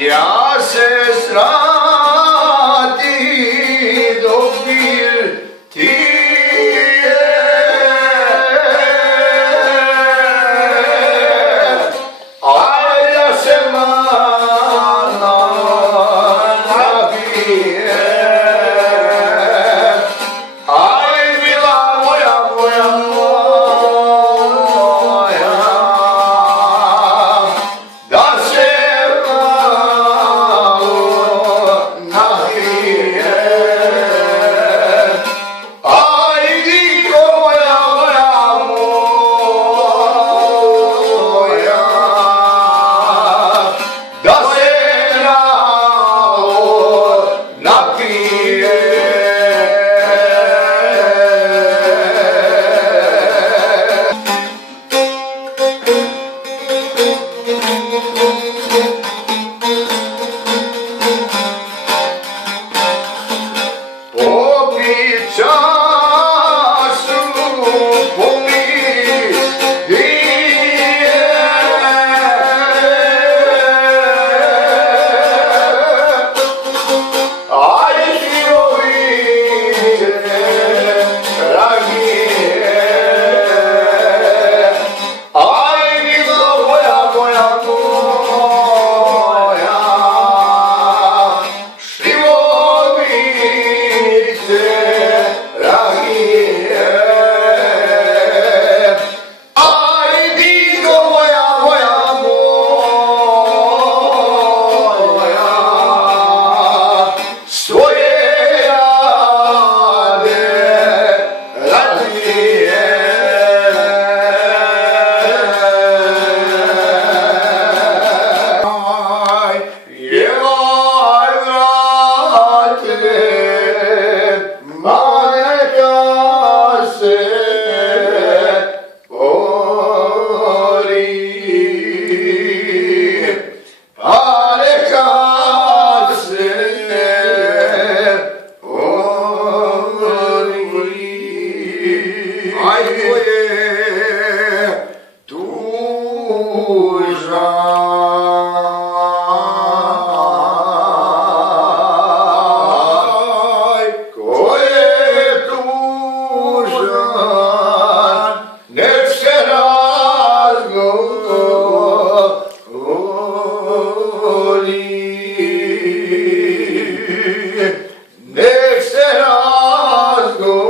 Ja se srati dobir ti je, aj da se mana nabije, aj mila moja, moja, moja, da se malo nagrije, aj diko moja, moja, moja, da se malo nagrije. Popit čašu, popit dvije, aj živoviće dragije, aj milo moja, moja, moja, živoviće dragije, aj diko moja, moja, moja, svoje rade radije. Aj, jevaj vrate, ma neka se bori, pa neka se bori. Aj, ko je tužan, ko je tužan, nek se razgovori, nek se razgovori.